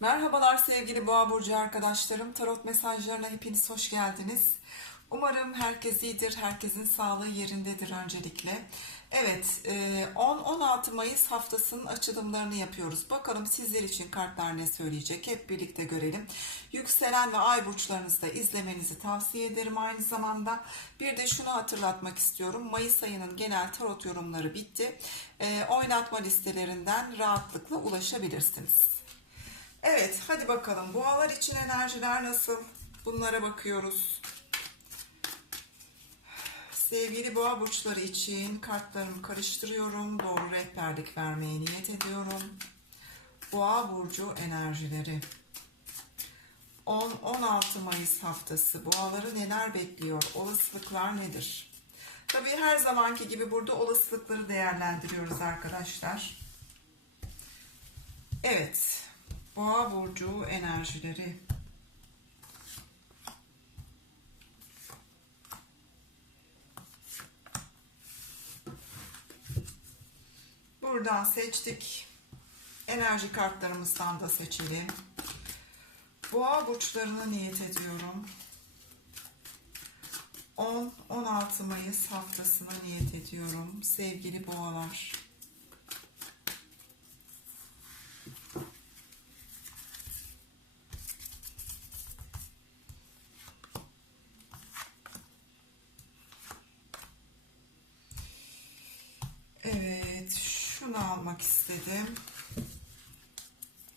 Merhabalar sevgili Boğa Burcu arkadaşlarım. Tarot mesajlarına hepiniz hoş geldiniz. Umarım herkes iyidir, herkesin sağlığı yerindedir öncelikle. Evet, e, 10-16 Mayıs haftasının açılımlarını yapıyoruz. Bakalım sizler için kartlar ne söyleyecek? Hep birlikte görelim. Yükselen ve ay burçlarınızı da izlemenizi tavsiye ederim aynı zamanda. Bir de şunu hatırlatmak istiyorum. Mayıs ayının genel tarot yorumları bitti. E, Oynatma listelerinden rahatlıkla ulaşabilirsiniz. Evet, hadi bakalım. Boğalar için enerjiler nasıl? Bunlara bakıyoruz. Sevgili boğa burçları için kartlarımı karıştırıyorum. Doğru rehberlik vermeye niyet ediyorum. Boğa burcu enerjileri. 10-16 Mayıs haftası boğaları neler bekliyor? Olasılıklar nedir? Tabii her zamanki gibi burada olasılıkları değerlendiriyoruz arkadaşlar. Evet. Boğa burcu enerjileri. Buradan seçtik. Enerji kartlarımızdan da seçelim. Boğa burçlarına niyet ediyorum. 10-16 Mayıs haftasına niyet ediyorum. Sevgili boğalar. Evet, şunu almak istedim.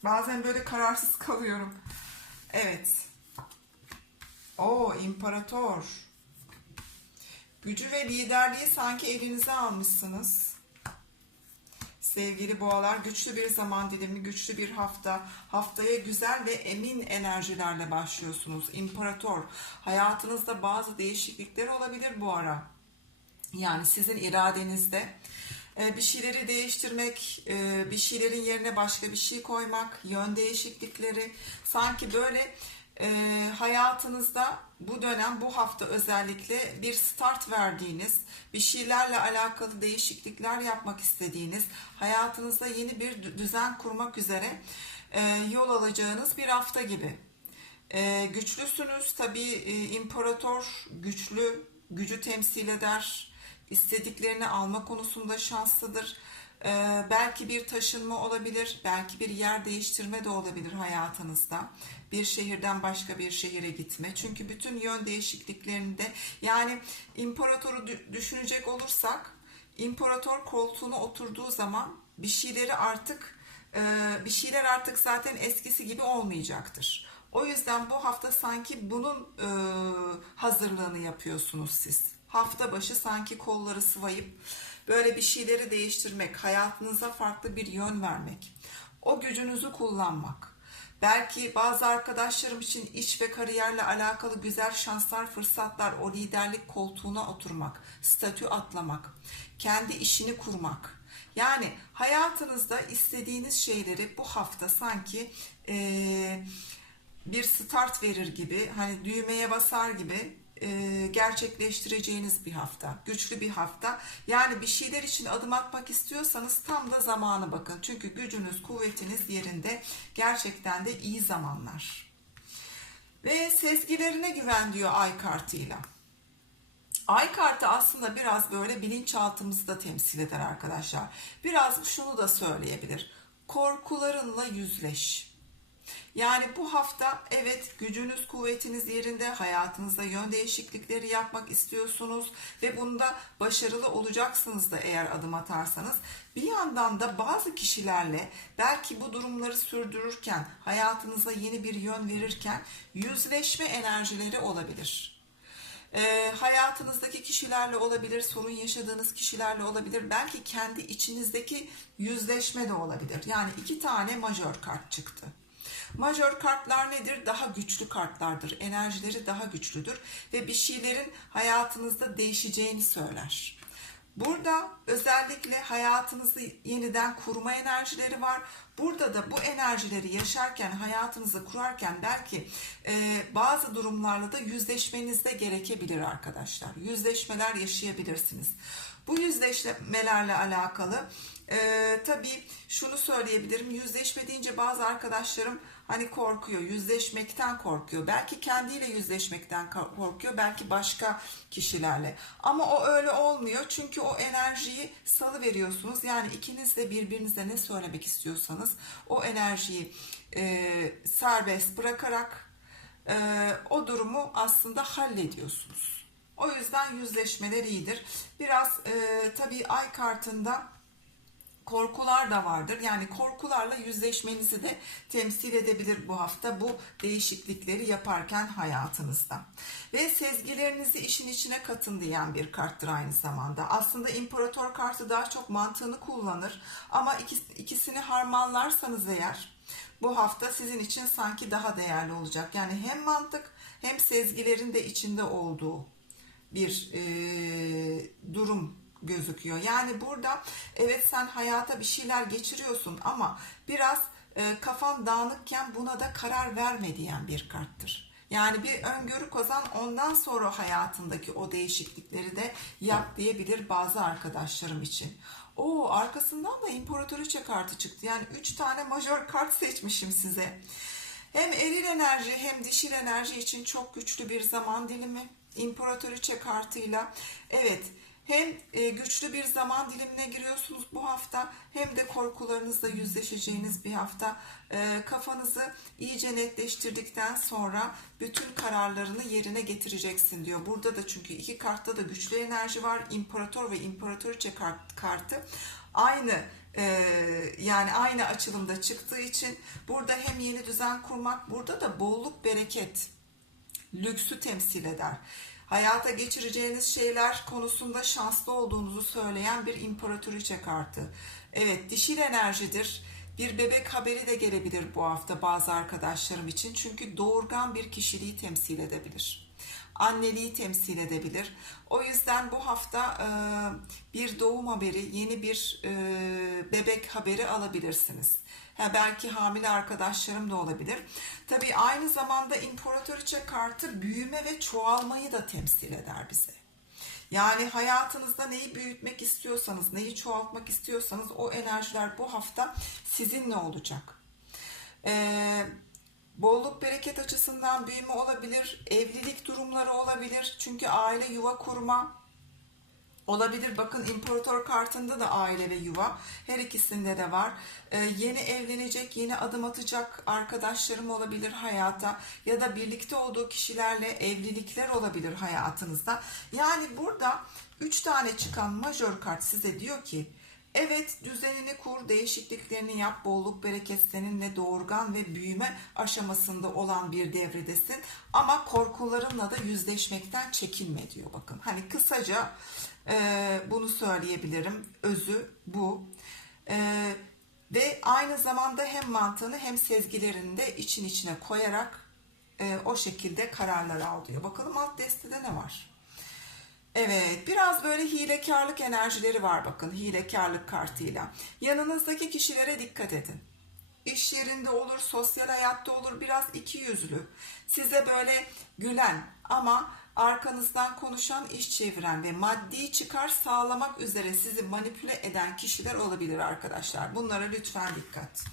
Bazen böyle kararsız kalıyorum. Evet. O imparator. Gücü ve liderliği sanki elinize almışsınız. Sevgili boğalar güçlü bir zaman dilimi, güçlü bir hafta. Haftaya güzel ve emin enerjilerle başlıyorsunuz. İmparator. Hayatınızda bazı değişiklikler olabilir bu ara. Yani sizin iradenizde bir şeyleri değiştirmek, e, bir şeylerin yerine başka bir şey koymak, yön değişiklikleri sanki böyle e, hayatınızda bu dönem bu hafta özellikle bir start verdiğiniz, bir şeylerle alakalı değişiklikler yapmak istediğiniz, hayatınızda yeni bir düzen kurmak üzere yol alacağınız bir hafta gibi. Güçlüsünüz tabii imparator güçlü, gücü temsil eder, istediklerini alma konusunda şanslıdır. Ee, belki bir taşınma olabilir, belki bir yer değiştirme de olabilir hayatınızda. Bir şehirden başka bir şehire gitme. Çünkü bütün yön değişikliklerinde yani imparatoru düşünecek olursak imparator koltuğuna oturduğu zaman bir şeyleri artık e, bir şeyler artık zaten eskisi gibi olmayacaktır. O yüzden bu hafta sanki bunun e, hazırlığını yapıyorsunuz siz hafta başı sanki kolları sıvayıp böyle bir şeyleri değiştirmek, hayatınıza farklı bir yön vermek, o gücünüzü kullanmak. Belki bazı arkadaşlarım için iş ve kariyerle alakalı güzel şanslar, fırsatlar, o liderlik koltuğuna oturmak, statü atlamak, kendi işini kurmak. Yani hayatınızda istediğiniz şeyleri bu hafta sanki ee, bir start verir gibi, hani düğmeye basar gibi e, gerçekleştireceğiniz bir hafta. Güçlü bir hafta. Yani bir şeyler için adım atmak istiyorsanız tam da zamanı bakın. Çünkü gücünüz, kuvvetiniz yerinde. Gerçekten de iyi zamanlar. Ve sezgilerine güven diyor ay kartıyla. Ay kartı aslında biraz böyle bilinçaltımızı da temsil eder arkadaşlar. Biraz şunu da söyleyebilir. Korkularınla yüzleş yani bu hafta evet gücünüz kuvvetiniz yerinde hayatınızda yön değişiklikleri yapmak istiyorsunuz ve bunda başarılı olacaksınız da eğer adım atarsanız. Bir yandan da bazı kişilerle belki bu durumları sürdürürken hayatınıza yeni bir yön verirken yüzleşme enerjileri olabilir. E, hayatınızdaki kişilerle olabilir, sorun yaşadığınız kişilerle olabilir, belki kendi içinizdeki yüzleşme de olabilir. Yani iki tane majör kart çıktı. Majör kartlar nedir? Daha güçlü kartlardır. Enerjileri daha güçlüdür ve bir şeylerin hayatınızda değişeceğini söyler. Burada özellikle hayatınızı yeniden kurma enerjileri var. Burada da bu enerjileri yaşarken, hayatınızı kurarken belki e, bazı durumlarla da yüzleşmeniz de gerekebilir arkadaşlar. Yüzleşmeler yaşayabilirsiniz. Bu yüzleşmelerle alakalı e, tabii şunu söyleyebilirim. Yüzleşme deyince bazı arkadaşlarım hani korkuyor. Yüzleşmekten korkuyor. Belki kendiyle yüzleşmekten korkuyor. Belki başka kişilerle. Ama o öyle olmuyor. Çünkü o enerjiyi salı veriyorsunuz. Yani ikiniz de birbirinize ne söylemek istiyorsanız o enerjiyi e, serbest bırakarak e, o durumu aslında hallediyorsunuz. O yüzden yüzleşmeler iyidir. Biraz e, tabii ay kartında korkular da vardır. Yani korkularla yüzleşmenizi de temsil edebilir bu hafta bu değişiklikleri yaparken hayatınızda. Ve sezgilerinizi işin içine katın diyen bir karttır aynı zamanda. Aslında imparator kartı daha çok mantığını kullanır ama ikisini harmanlarsanız eğer bu hafta sizin için sanki daha değerli olacak. Yani hem mantık hem sezgilerin de içinde olduğu bir e, durum gözüküyor. Yani burada evet sen hayata bir şeyler geçiriyorsun ama biraz e, kafan dağınıkken buna da karar verme diyen bir karttır. Yani bir öngörü kozan ondan sonra hayatındaki o değişiklikleri de yap diyebilir bazı arkadaşlarım için. O arkasından da imparatoriçe kartı çıktı. Yani 3 tane majör kart seçmişim size. Hem eril enerji hem dişil enerji için çok güçlü bir zaman dilimi. İmparatoriçe kartıyla evet hem e, güçlü bir zaman dilimine giriyorsunuz bu hafta hem de korkularınızla yüzleşeceğiniz bir hafta. E, kafanızı iyice netleştirdikten sonra bütün kararlarını yerine getireceksin diyor. Burada da çünkü iki kartta da güçlü enerji var. İmparator ve İmparatoriçe kart, kartı aynı e, yani aynı açılımda çıktığı için burada hem yeni düzen kurmak burada da bolluk bereket lüksü temsil eder hayata geçireceğiniz şeyler konusunda şanslı olduğunuzu söyleyen bir imparatoriçe kartı. Evet dişil enerjidir. Bir bebek haberi de gelebilir bu hafta bazı arkadaşlarım için. Çünkü doğurgan bir kişiliği temsil edebilir. Anneliği temsil edebilir. O yüzden bu hafta e, bir doğum haberi, yeni bir e, bebek haberi alabilirsiniz. Ha, belki hamile arkadaşlarım da olabilir. Tabii aynı zamanda imparatoriçe kartı büyüme ve çoğalmayı da temsil eder bize. Yani hayatınızda neyi büyütmek istiyorsanız, neyi çoğaltmak istiyorsanız o enerjiler bu hafta sizinle olacak. Ee, bolluk bereket açısından büyüme olabilir, evlilik durumları olabilir. Çünkü aile yuva kurma, Olabilir. Bakın imparator kartında da aile ve yuva. Her ikisinde de var. Ee, yeni evlenecek, yeni adım atacak arkadaşlarım olabilir hayata. Ya da birlikte olduğu kişilerle evlilikler olabilir hayatınızda. Yani burada 3 tane çıkan majör kart size diyor ki Evet düzenini kur, değişikliklerini yap, bolluk bereket seninle doğurgan ve büyüme aşamasında olan bir devredesin. Ama korkularınla da yüzleşmekten çekinme diyor bakın. Hani kısaca e, bunu söyleyebilirim. Özü bu. E, ve aynı zamanda hem mantığını hem sezgilerini de için içine koyarak e, o şekilde kararlar al diyor. Bakalım alt destede ne var? Evet, biraz böyle hilekarlık enerjileri var bakın hilekarlık kartıyla. Yanınızdaki kişilere dikkat edin. İş yerinde olur, sosyal hayatta olur, biraz iki yüzlü. Size böyle gülen ama arkanızdan konuşan, iş çeviren ve maddi çıkar sağlamak üzere sizi manipüle eden kişiler olabilir arkadaşlar. Bunlara lütfen dikkat.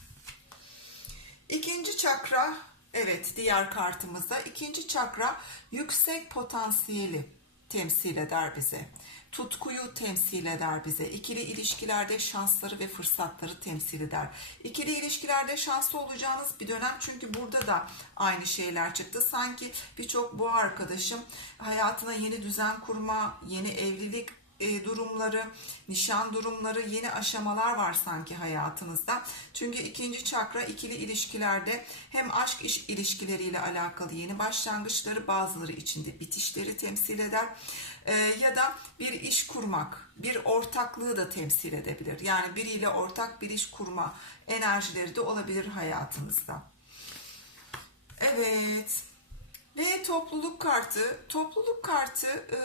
İkinci çakra, evet diğer kartımızda ikinci çakra yüksek potansiyeli temsil eder bize. Tutkuyu temsil eder bize. İkili ilişkilerde şansları ve fırsatları temsil eder. İkili ilişkilerde şanslı olacağınız bir dönem çünkü burada da aynı şeyler çıktı. Sanki birçok bu arkadaşım hayatına yeni düzen kurma, yeni evlilik e, durumları, nişan durumları, yeni aşamalar var sanki hayatınızda. Çünkü ikinci çakra ikili ilişkilerde hem aşk iş ilişkileriyle alakalı yeni başlangıçları bazıları içinde bitişleri temsil eder. E, ya da bir iş kurmak, bir ortaklığı da temsil edebilir. Yani biriyle ortak bir iş kurma enerjileri de olabilir hayatınızda. Evet. Ve topluluk kartı. Topluluk kartı e,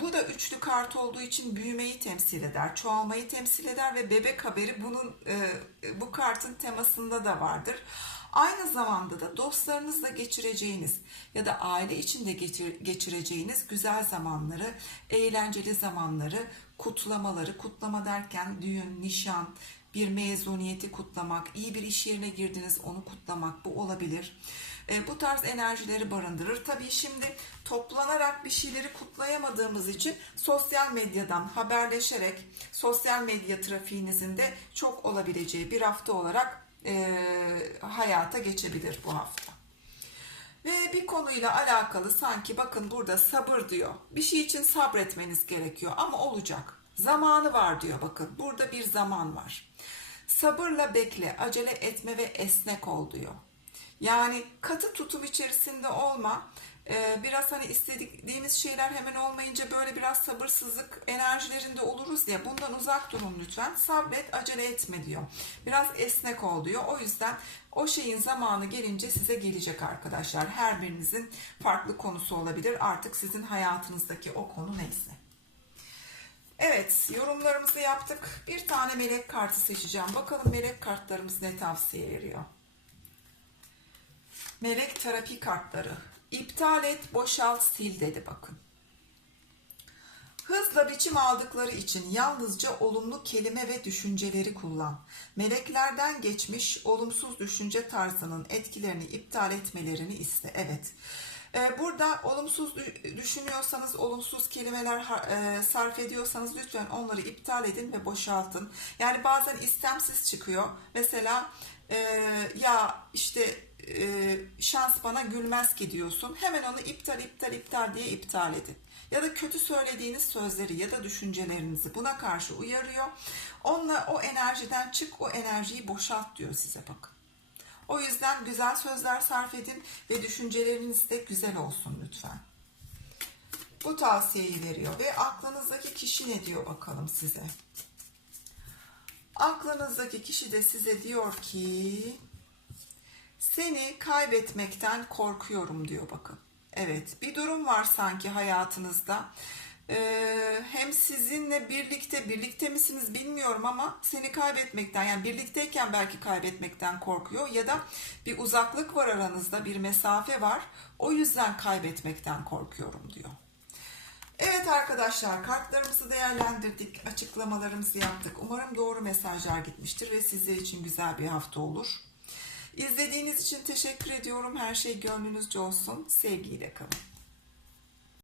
bu da üçlü kart olduğu için büyümeyi temsil eder, çoğalmayı temsil eder ve bebek haberi bunun e, bu kartın temasında da vardır. Aynı zamanda da dostlarınızla geçireceğiniz ya da aile içinde geçir, geçireceğiniz güzel zamanları, eğlenceli zamanları kutlamaları, kutlama derken düğün, nişan, bir mezuniyeti kutlamak, iyi bir iş yerine girdiniz onu kutlamak bu olabilir. E, bu tarz enerjileri barındırır. Tabii şimdi toplanarak bir şeyleri kutlayamadığımız için sosyal medyadan haberleşerek sosyal medya trafiğinizin de çok olabileceği bir hafta olarak e, hayata geçebilir bu hafta. Ve bir konuyla alakalı sanki bakın burada sabır diyor. Bir şey için sabretmeniz gerekiyor ama olacak. Zamanı var diyor bakın. Burada bir zaman var. Sabırla bekle, acele etme ve esnek ol diyor. Yani katı tutum içerisinde olma. Ee, biraz hani istediğimiz şeyler hemen olmayınca böyle biraz sabırsızlık enerjilerinde oluruz ya bundan uzak durun lütfen. Sabret, acele etme diyor. Biraz esnek ol diyor. O yüzden o şeyin zamanı gelince size gelecek arkadaşlar. Her birinizin farklı konusu olabilir. Artık sizin hayatınızdaki o konu neyse. Evet, yorumlarımızı yaptık. Bir tane melek kartı seçeceğim. Bakalım melek kartlarımız ne tavsiye veriyor. Melek terapi kartları. İptal et, boşalt, sil dedi bakın. Hızla biçim aldıkları için yalnızca olumlu kelime ve düşünceleri kullan. Meleklerden geçmiş olumsuz düşünce tarzının etkilerini iptal etmelerini iste. Evet. Ee, Burada olumsuz dü- düşünüyorsanız, olumsuz kelimeler e, sarf ediyorsanız lütfen onları iptal edin ve boşaltın. Yani bazen istemsiz çıkıyor. Mesela e, ya işte e, şans bana gülmez ki diyorsun. Hemen onu iptal iptal iptal diye iptal edin. Ya da kötü söylediğiniz sözleri ya da düşüncelerinizi buna karşı uyarıyor. Onunla o enerjiden çık, o enerjiyi boşalt diyor size bakın. O yüzden güzel sözler sarf edin ve düşünceleriniz de güzel olsun lütfen. Bu tavsiyeyi veriyor ve aklınızdaki kişi ne diyor bakalım size. Aklınızdaki kişi de size diyor ki seni kaybetmekten korkuyorum diyor bakın. Evet bir durum var sanki hayatınızda. Ee, hem sizinle birlikte birlikte misiniz bilmiyorum ama seni kaybetmekten yani birlikteyken belki kaybetmekten korkuyor ya da bir uzaklık var aranızda bir mesafe var o yüzden kaybetmekten korkuyorum diyor. Evet arkadaşlar kartlarımızı değerlendirdik, açıklamalarımızı yaptık. Umarım doğru mesajlar gitmiştir ve sizler için güzel bir hafta olur. İzlediğiniz için teşekkür ediyorum. Her şey gönlünüzce olsun. Sevgiyle kalın.